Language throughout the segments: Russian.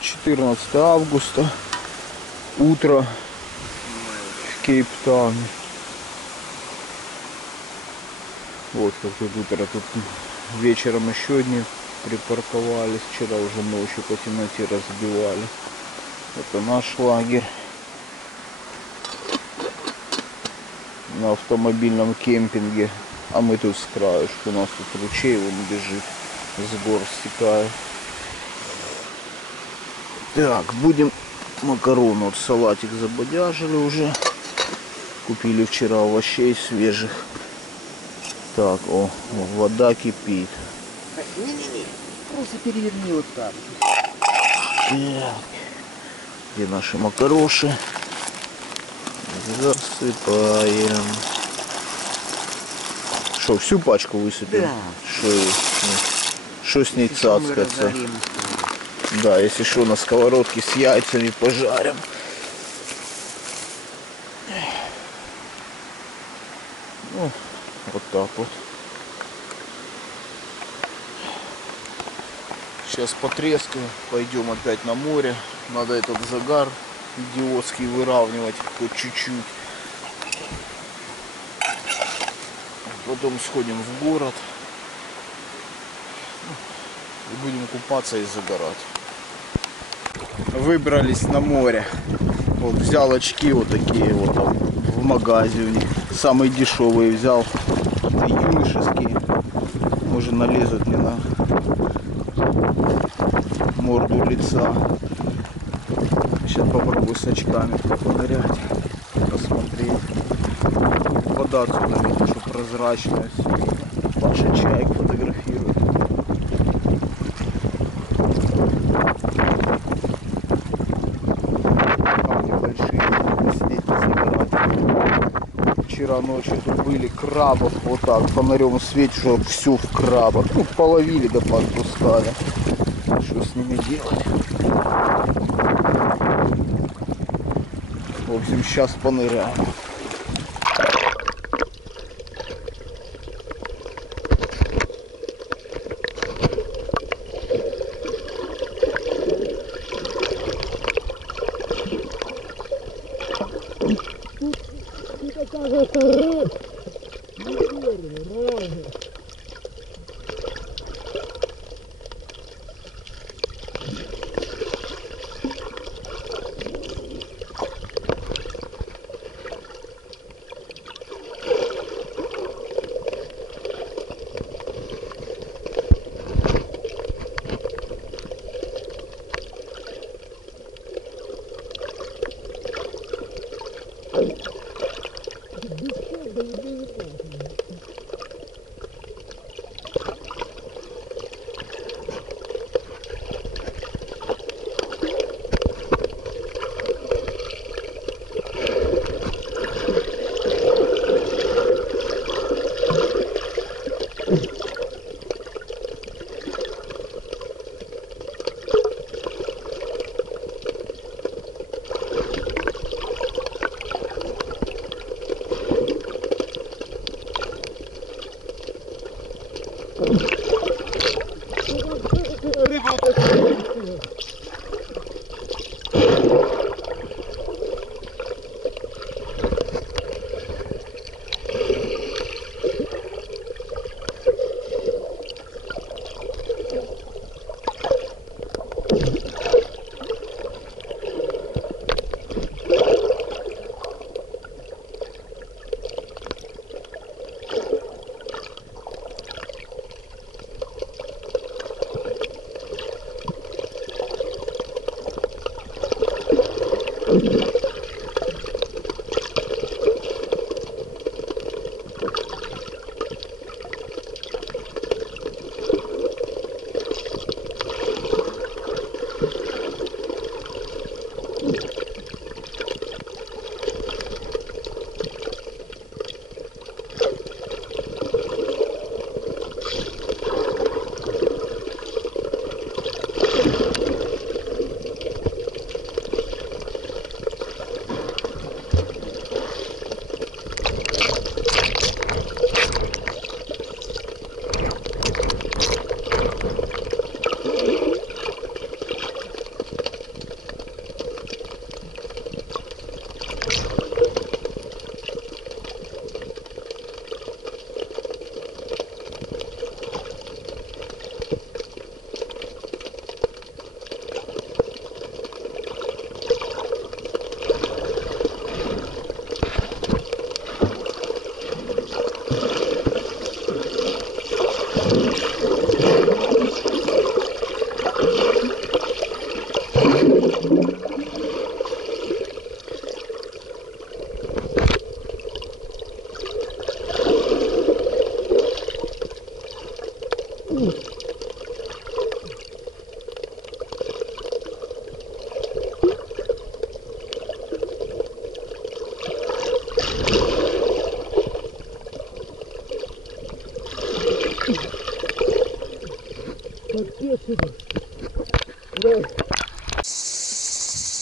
14 августа. Утро в Кейптауне. Вот как тут утро. Тут вечером еще одни припарковались. Вчера уже ночью по темноте разбивали. Это наш лагерь. На автомобильном кемпинге. А мы тут с краю, что у нас тут ручей вон бежит. С гор стекает. Так, будем макароны. Вот салатик забодяжили уже. Купили вчера овощей свежих. Так, о, вода кипит. Не-не-не, просто переверни вот так. Так, где наши макароши? Засыпаем. Что, всю пачку высыпем? Да. Что с ней цацкаться? Да, если что, на сковородке с яйцами пожарим. Ну, вот так вот. Сейчас потрескаем, пойдем опять на море. Надо этот загар идиотский выравнивать хоть чуть-чуть. Потом сходим в город и будем купаться и загорать. Выбрались на море. Вот взял очки вот такие вот там в магазе у них. Самые дешевые взял. Какие-то юношеские. Может, налезут мне на морду лица. Сейчас попробую с очками понырять, посмотреть. Вода отсюда видно, что прозрачная. Паша чайк фотографирует. Камни большие, сидеть загорать. Вчера ночью тут были крабов, вот так фонарем светишь, все в крабах. Ну, половили да подпускали. Что с ними делать? В общем, сейчас поныряем.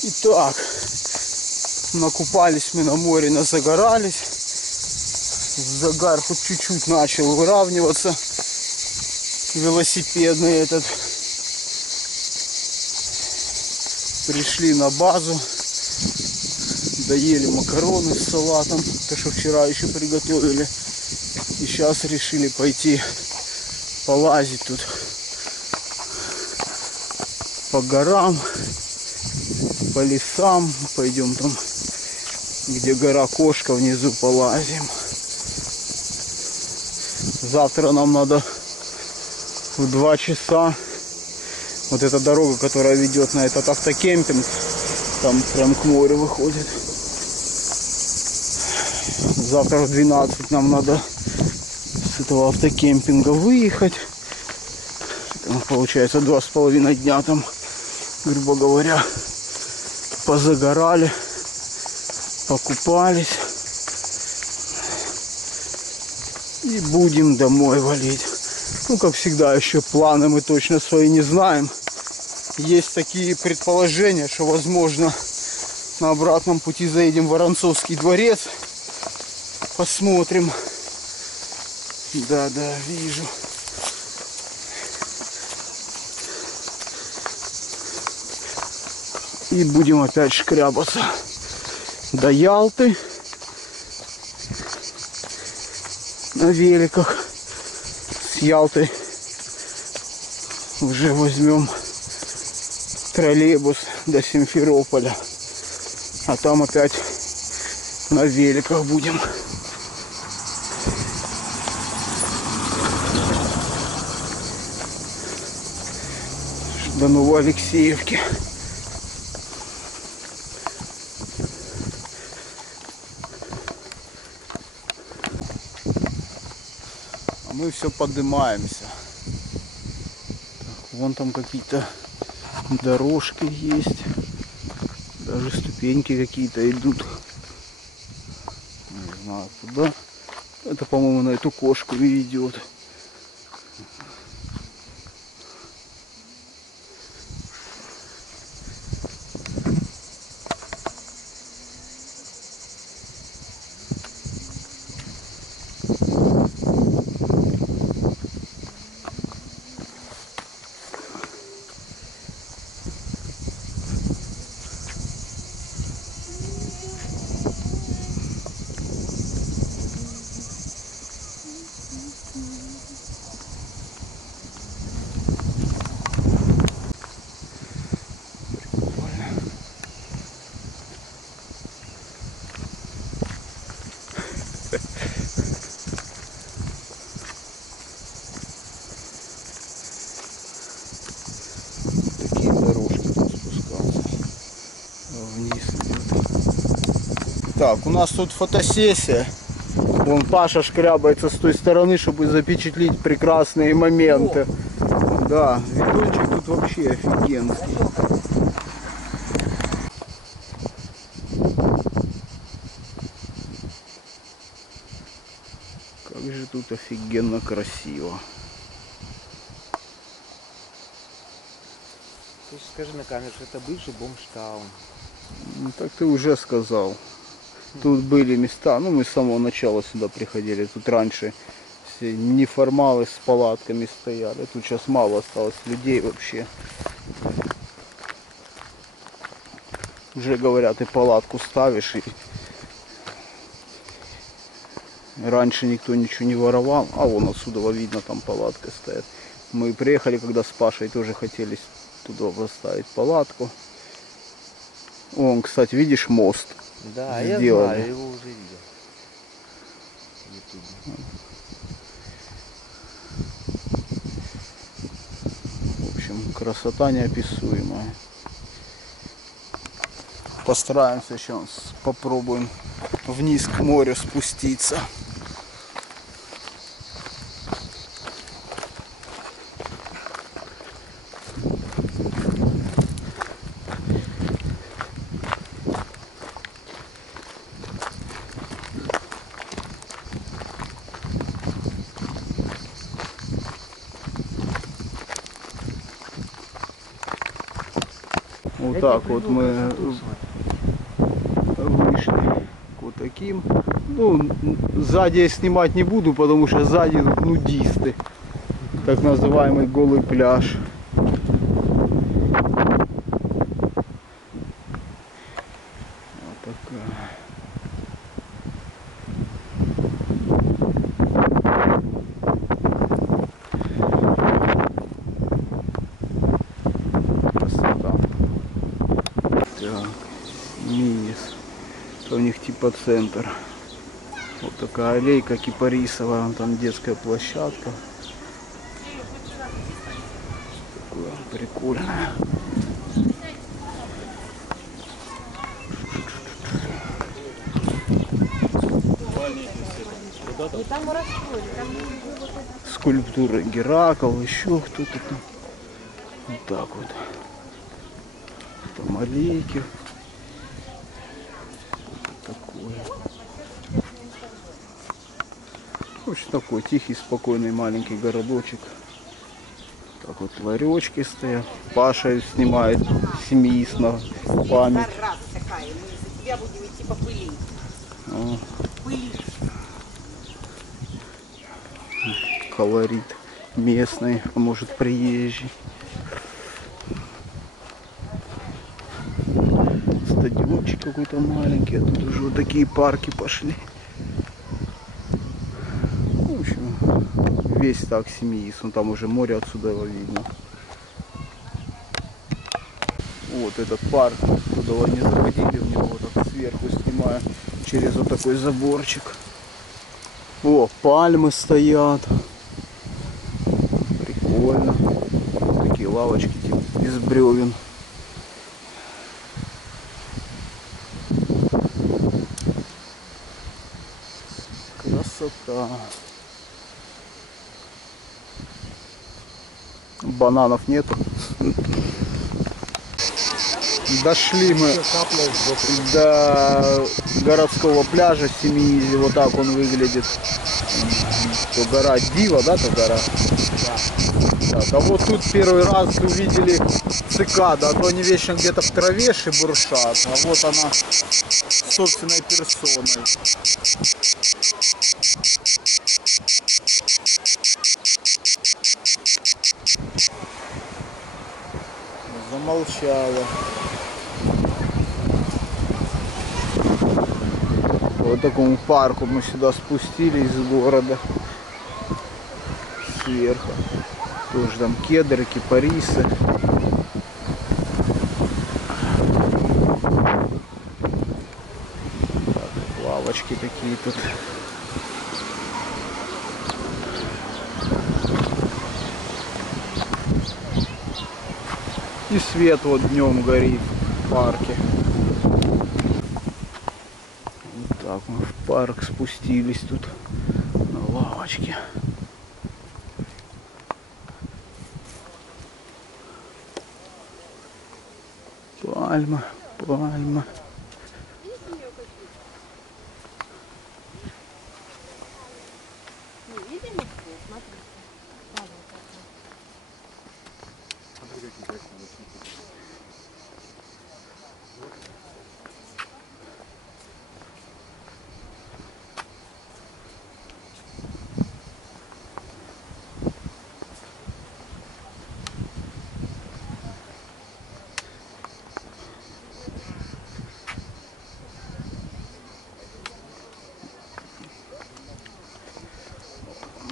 Итак, накупались мы на море, назагорались. Загар хоть чуть-чуть начал выравниваться. Велосипедный этот. Пришли на базу. Доели макароны с салатом, то что вчера еще приготовили. И сейчас решили пойти полазить тут по горам, по лесам. Пойдем там, где гора Кошка, внизу полазим. Завтра нам надо в 2 часа. Вот эта дорога, которая ведет на этот автокемпинг, там прям к морю выходит. Завтра в 12 нам надо с этого автокемпинга выехать. Там, получается 2,5 дня там, грубо говоря, позагорали, покупались. И будем домой валить. Ну, как всегда, еще планы мы точно свои не знаем. Есть такие предположения, что, возможно, на обратном пути заедем в Воронцовский дворец. Посмотрим. Да, вижу. И будем опять шкрябаться до Ялты на великах. С Ялты уже возьмем троллейбус до Симферополя. А там опять на великах будем. До Новоалексеевки. А мы все поднимаемся. Так, вон там какие-то дорожки есть. Даже ступеньки какие-то идут. Не знаю куда. Это, по-моему, на эту кошку и идет. Такие дорожки тут спускаться вниз. Так, у нас тут фотосессия. Вон Паша шкрябается с той стороны, чтобы запечатлеть прекрасные моменты. Да, видочек тут вообще офигенский. Как же тут офигенно красиво. Ты же скажи на камеру, что это бывший бомжтаун. Ну, так ты уже сказал. Тут были места, ну мы с самого начала сюда приходили. Тут раньше все неформалы с палатками стояли. Тут сейчас мало осталось людей вообще. Уже говорят, и палатку ставишь, и раньше никто ничего не воровал. А вон отсюда видно, там палатка стоит. Мы приехали, когда с Пашей тоже хотели туда поставить палатку. Вон, кстати, видишь, мост. Да, сделали. я знаю, я его уже видел. В общем, красота неописуемая. Постараемся сейчас, попробуем вниз к морю спуститься. Вот так вот мы вышли к вот таким. Ну, сзади я снимать не буду, потому что сзади нудисты. Так называемый голый пляж. Вот такая. Красота. Так, Минис. Это у них типа центр. Вот такая аллейка кипарисовая, вон там детская площадка. Такое прикольное. Скульптуры Геракл, еще кто-то там. Вот так вот. Там аллейки. Что-то такое. В общем, такой тихий, спокойный маленький городочек. Так вот ларечки стоят. Паша снимает семейство, память. Такая, мы за тебя будем идти по пыли. О, Пыли. колорит местный, а может приезжий. Стадиончик какой-то маленький, а тут уже вот такие парки пошли. В общем, весь так Семиис, там уже море отсюда его видно. Вот этот парк, туда его не заходили, в него вот так сверху снимаю через вот такой заборчик. О, пальмы стоят. Прикольно. Такие лавочки типа из бревен. Красота. Бананов нету. Дошли мы до городского пляжа Семиизи. Вот так он выглядит. То гора Дива, да, то гора? Да. Так, а вот тут первый раз увидели цикада, а то они вечно где-то в траве шебуршат, а вот она собственной персоной. Замолчала. Вот такому парку мы сюда спустились из города сверху. Тоже там кедры, кипарисы. Так, лавочки такие тут. И свет вот днем горит в парке. Вот так мы в парк спустились тут на лавочке. Пальма, пальма.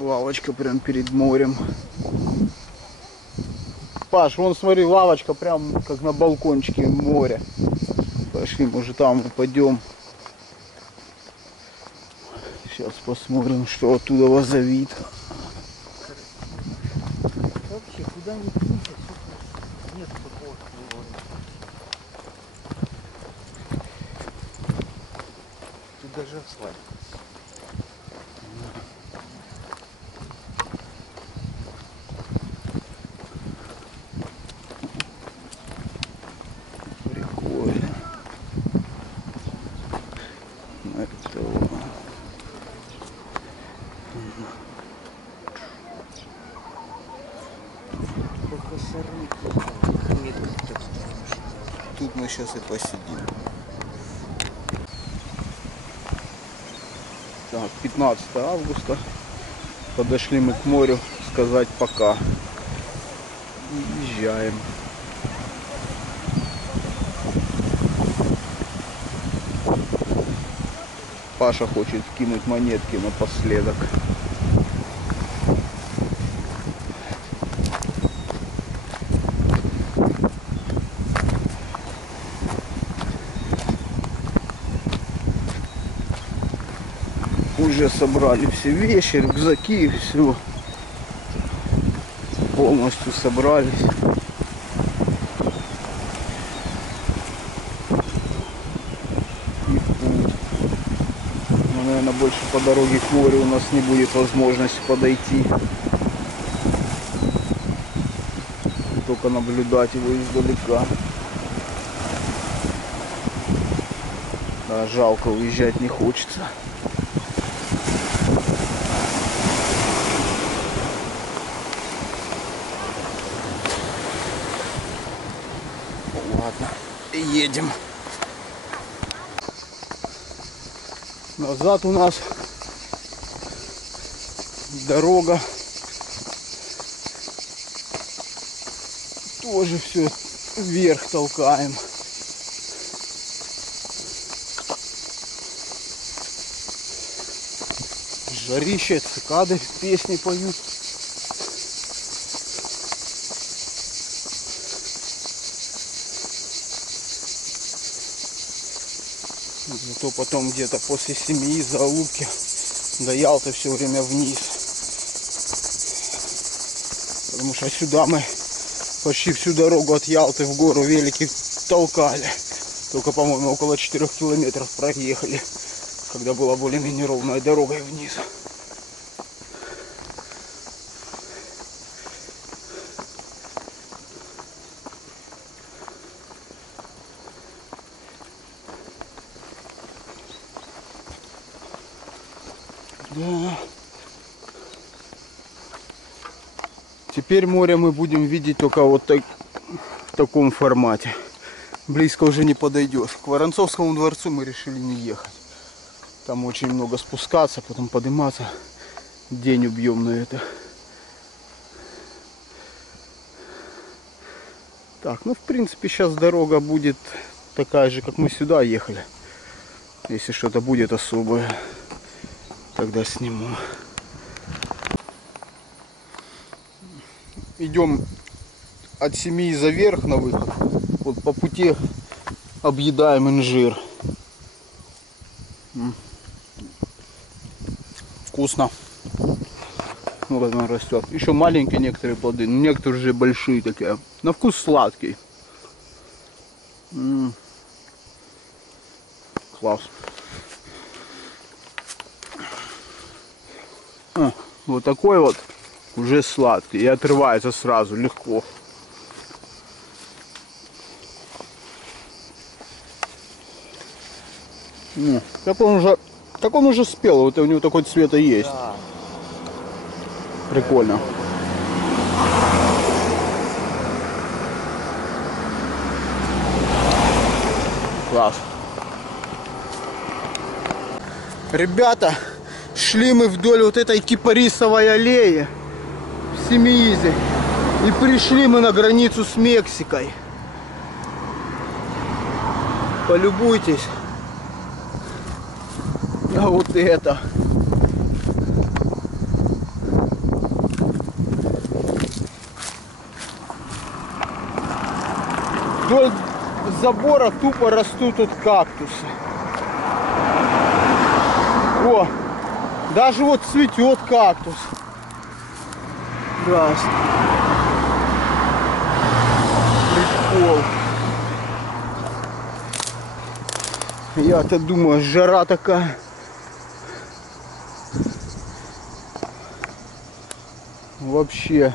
Лавочка прям перед морем. Паш, вон смотри, лавочка прям как на балкончике моря. Пошли, может там упадем. Сейчас посмотрим, что оттуда вас за вид. Вообще, куда ни кинься, нет такого. Тут даже асфальт. Прикольно. Это... Только сорняки. Нет, так сказать. тут мы сейчас и посидим. Так, 15 августа. Подошли мы к морю сказать пока. Уезжаем. Паша хочет кинуть монетки напоследок. Уже собрали все вещи, рюкзаки, все. Полностью собрались. И в путь. Но, наверное, больше по дороге к морю у нас не будет возможности подойти. Только наблюдать его издалека. Да, жалко, уезжать не хочется. Ладно, едем. Назад у нас дорога. Тоже все вверх толкаем. Жарище, цикады песни поют. Зато потом где-то после семьи, Залубки до Ялты все время вниз. Потому что сюда мы почти всю дорогу от Ялты в гору велики толкали. Только, по-моему, около 4 километров проехали, когда была более-менее ровная дорога и вниз. Да. Теперь море мы будем видеть только вот так, в таком формате. Близко уже не подойдешь. К Воронцовскому дворцу мы решили не ехать. Там очень много спускаться, потом подниматься. День убьем на это. Так, ну в принципе сейчас дорога будет такая же, как мы сюда ехали. Если что-то будет особое, тогда сниму. Идем от семьи заверх на выход. Вот по пути объедаем инжир. Вкусно. Вот он растет. Еще маленькие некоторые плоды, но некоторые уже большие такие. На вкус сладкий. Класс. Вот такой вот уже сладкий и отрывается сразу легко. Так он уже спел, вот у него такой цвета есть. Да. Прикольно. Класс. Ребята, шли мы вдоль вот этой кипарисовой аллеи в Семиизе и пришли мы на границу с Мексикой. Полюбуйтесь. А вот это. Вдоль забора тупо растут тут кактусы. О, даже вот цветет кактус. Да. Прикол. Я-то думаю, жара такая. Вообще.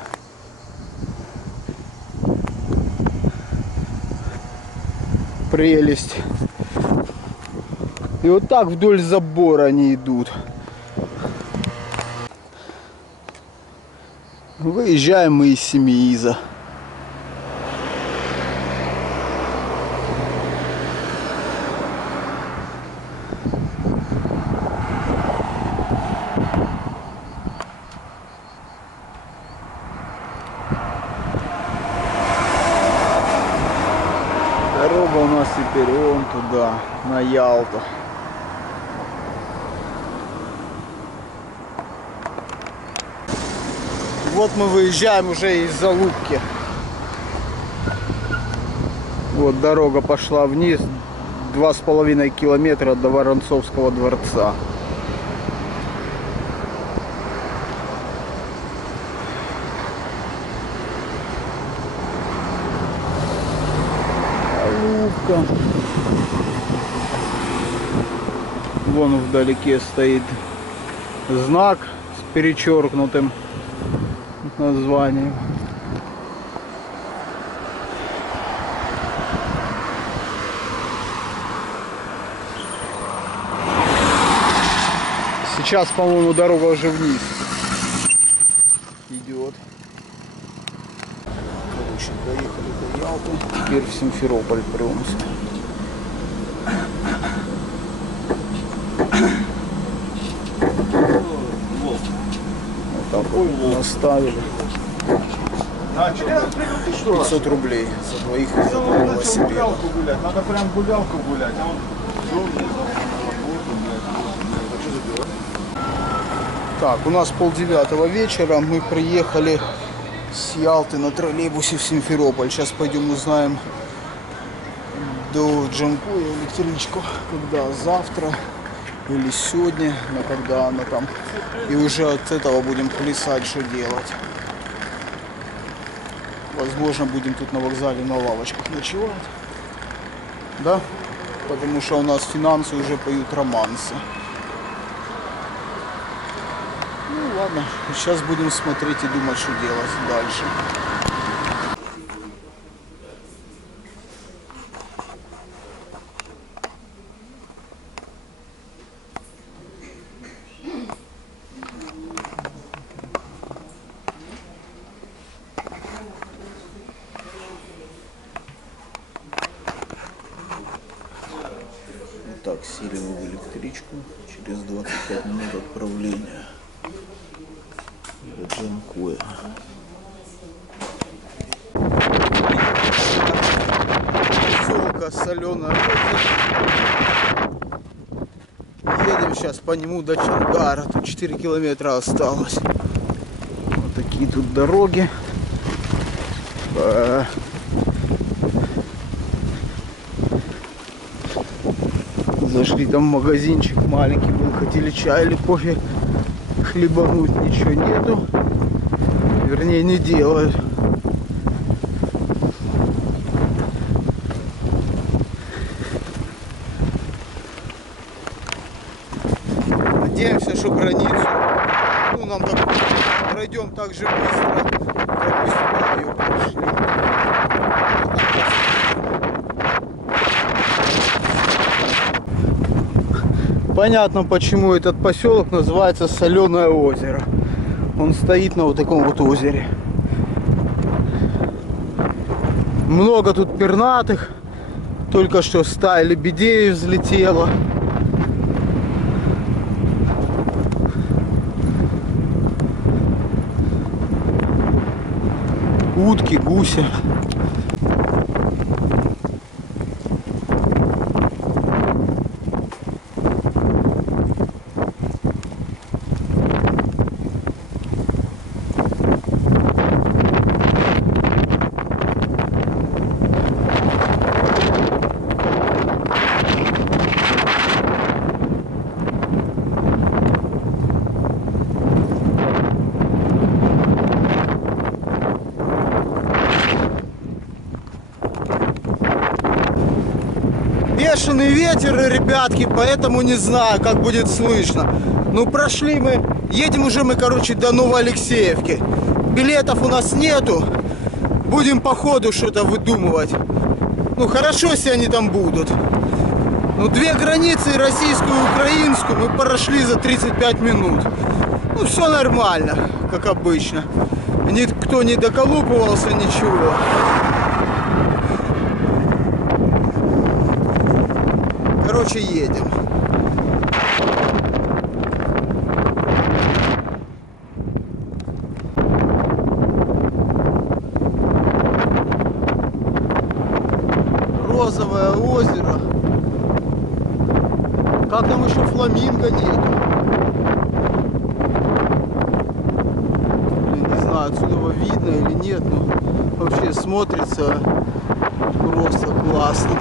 Прелесть. И вот так вдоль забора они идут. Выезжаем мы из Семииза. Дорога у нас теперь вон туда, на Ялту. Вот мы выезжаем уже из Залупки. Вот дорога пошла вниз, 2,5 километра до Воронцовского дворца. Залупка. Вон вдалеке стоит знак с перечеркнутым названием. Сейчас, по-моему, дорога уже вниз идет. Короче, доехали до Ялты. Теперь в Симферополь прёмся. Вот так вот наставили. 500 рублей за двоих и за два велосипеда. Надо прям гулялку гулять. Так, у нас 8:30 вечера. Мы приехали с Ялты на троллейбусе в Симферополь. Сейчас пойдем узнаем до Джанкоя электричку, когда завтра или сегодня, но когда она там. И уже от этого будем плясать, что делать. Возможно, будем тут на вокзале на лавочках ночевать. Да? Потому что у нас финансы уже поют романсы. Ну ладно, сейчас будем смотреть и думать, что делать дальше. Так, сели мы в электричку. Через 25 минут отправления до Джанкоя. Поселка Соленая. Едем сейчас по нему до Чангара. Тут 4 километра осталось. Вот такие тут дороги. Зашли, там магазинчик маленький был, хотели чай или кофе хлебануть, ничего нету, вернее не делают. Надеемся, что границу, ну нам так пройдем так же быстро, как мы сюда ее прошли. Понятно, почему этот поселок называется Соленое озеро. Он стоит на вот таком вот озере. Много тут пернатых. Только что стая лебедей взлетела. Утки, гуси. Бешеный ветер, ребятки, поэтому не знаю, как будет слышно. Ну, прошли мы, едем уже мы, короче, до Новоалексеевки. Билетов у нас нету, будем по ходу что-то выдумывать. Ну, хорошо, если они там будут. Ну, 2 границы, российскую и украинскую, мы прошли за 35 минут. Ну, все нормально, как обычно. Никто не доколупывался, ничего. Короче, едем. розовое озеро. Как там еще фламинго нету? Блин, не знаю, отсюда видно или нет, но вообще смотрится просто классно.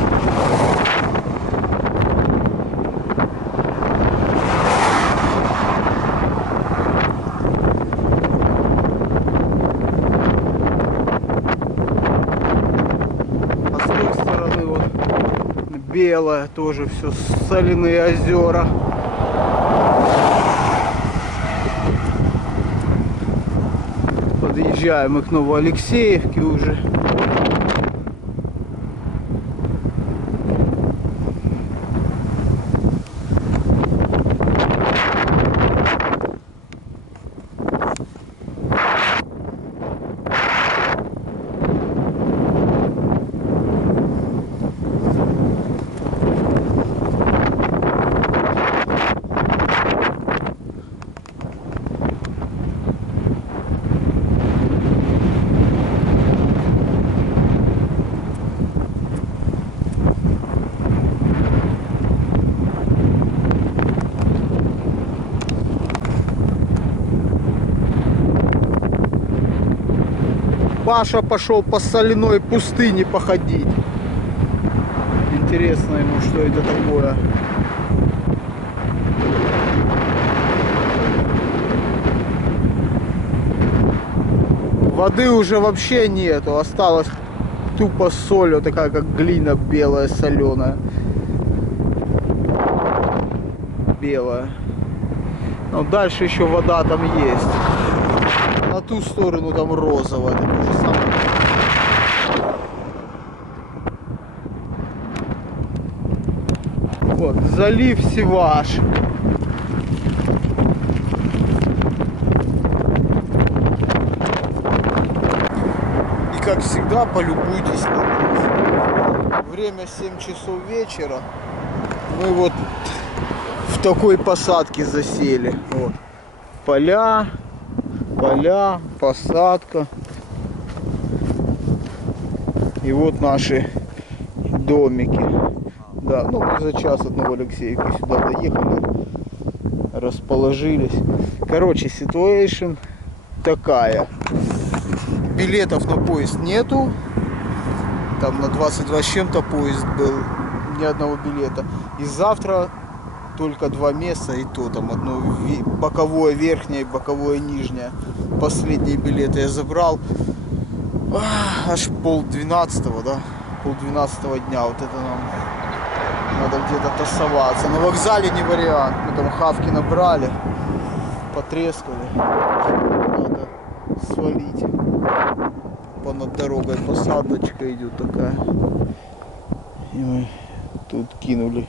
Белое, тоже все соляные озера. Подъезжаем мы к Новоалексеевке уже. Паша пошел по соляной пустыне походить. Интересно ему, что это такое. Воды уже вообще нету, осталась тупо соль, вот такая как глина белая, соленая. Белая. Но дальше еще вода там есть. На ту сторону там розовая, такое же самое. Вот, залив Севаш. И как всегда, полюбуйтесь на нас. Время 7 часов вечера. Мы вот в такой посадке засели. Вот. Поля, посадка. И вот наши домики. Да, ну мы за час от Новоалексеевки сюда доехали, расположились. Короче, ситуация такая. Билетов на поезд нету. Там на 22 с чем-то поезд был, ни одного билета. И завтра только 2 места, и то там одно боковое верхнее, боковое нижнее. Последние билеты я забрал аж 11:30, да? 11:30 дня. Вот это нам надо где-то тасоваться. На вокзале не вариант. Мы там хавки набрали, потрескали. Надо свалить. Понад дорогой посадочка идет такая. И мы тут кинули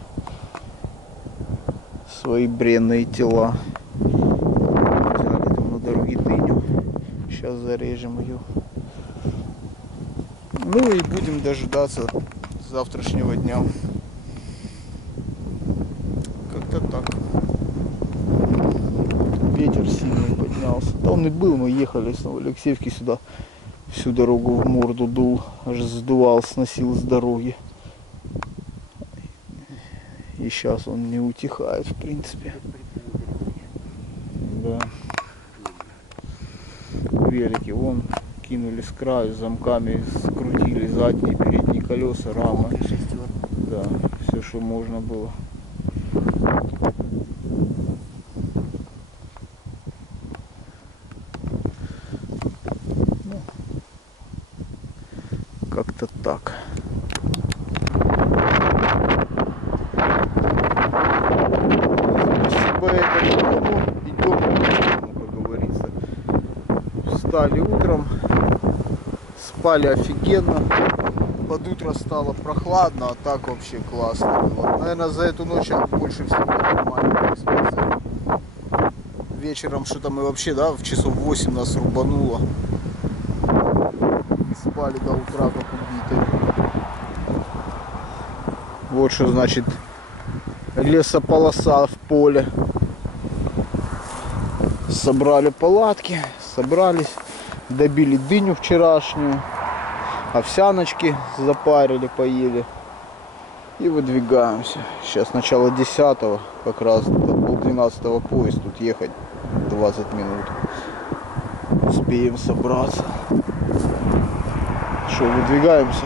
свои бренные тела. Взяли там на дороге дыню. Сейчас зарежем ее. Ну и будем дожидаться завтрашнего дня. Как-то так. Ветер сильный поднялся. Да он и был, мы ехали с Новоалексеевки сюда. Всю дорогу в морду дул. Аж сдувал, сносил с дороги. И сейчас он не утихает, в принципе. Да. Велики вон кинули с краю, замками скрутили задние, передние колеса, рамы. Да, все, что можно было. Ну, как-то так. Встали утром, спали офигенно, под утро стало прохладно, а так вообще классно было. Наверное, за эту ночь я больше всего нормально выспался. Вечером что-то мы вообще, да, в часов 8 нас рубануло. Спали до утра как убитые. Вот что значит лесополоса в поле. Собрали палатки, собрались, добили дыню вчерашнюю, овсяночки запарили, поели. И выдвигаемся. Сейчас начало 10-го, как раз до 11:30 поезд, тут ехать 20 минут. Успеем собраться. Что, выдвигаемся?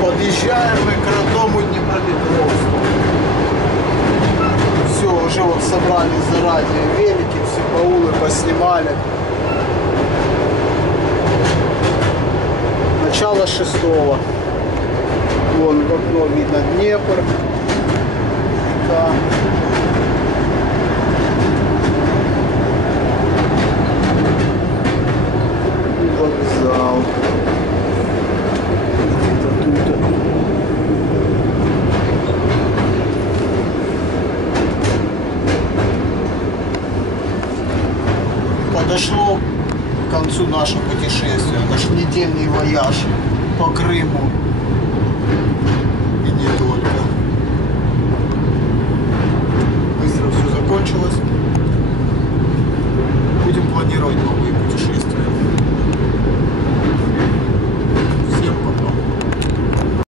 Подъезжаем мы к родному Днепропетровску. Все, уже вот собрали заранее велики, все баулы поснимали. Начало 6-го. Вон в окно видно Днепр. Да. И вокзал. Подошло к концу наше путешествие, наш недельный вояж по Крыму.